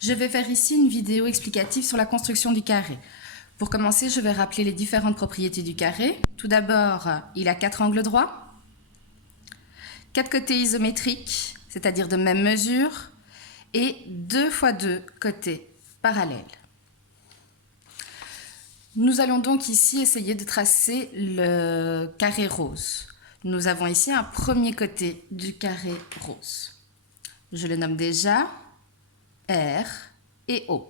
Je vais faire ici une vidéo explicative sur la construction du carré. Pour commencer, je vais rappeler les différentes propriétés du carré. Tout d'abord, il a 4 angles droits, 4 côtés isométriques, c'est-à-dire de même mesure, et 2 fois 2 côtés parallèles. Nous allons donc ici essayer de tracer le carré rose. Nous avons ici un premier côté du carré rose. Je le nomme déjà R et O.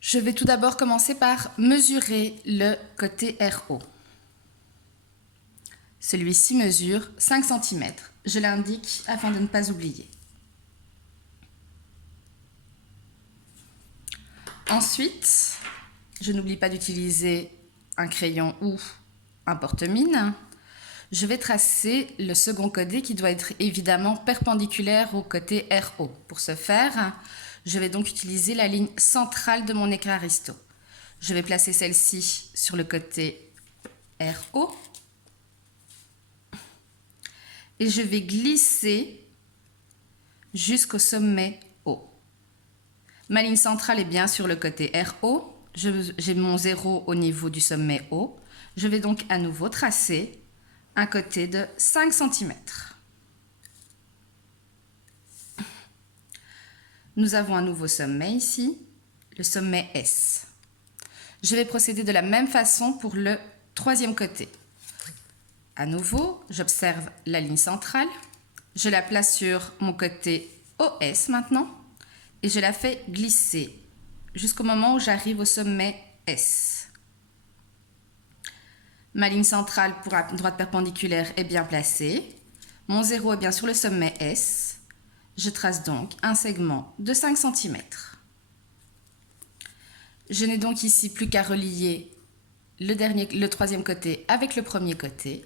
Je vais tout d'abord commencer par mesurer le côté RO. Celui-ci mesure 5 cm. Je l'indique afin de ne pas oublier. Ensuite, je n'oublie pas d'utiliser un crayon ou un porte-mine. Je vais tracer le second côté qui doit être évidemment perpendiculaire au côté RO. Pour ce faire, je vais donc utiliser la ligne centrale de mon écart Aristo. Je vais placer celle-ci sur le côté RO et je vais glisser jusqu'au sommet O. Ma ligne centrale est bien sur le côté RO. J'ai mon 0 au niveau du sommet O. Je vais donc à nouveau tracer un côté de 5 cm. Nous avons un nouveau sommet ici, le sommet S. Je vais procéder de la même façon pour le troisième côté. À nouveau, j'observe la ligne centrale, je la place sur mon côté OS maintenant et je la fais glisser jusqu'au moment où j'arrive au sommet S. Ma ligne centrale pour une droite perpendiculaire est bien placée. Mon 0 est bien sur le sommet S. Je trace donc un segment de 5 cm. Je n'ai donc ici plus qu'à relier le troisième côté avec le premier côté.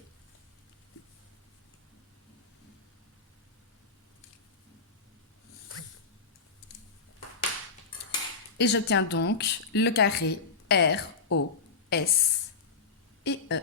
Et j'obtiens donc le carré R, O, S et E.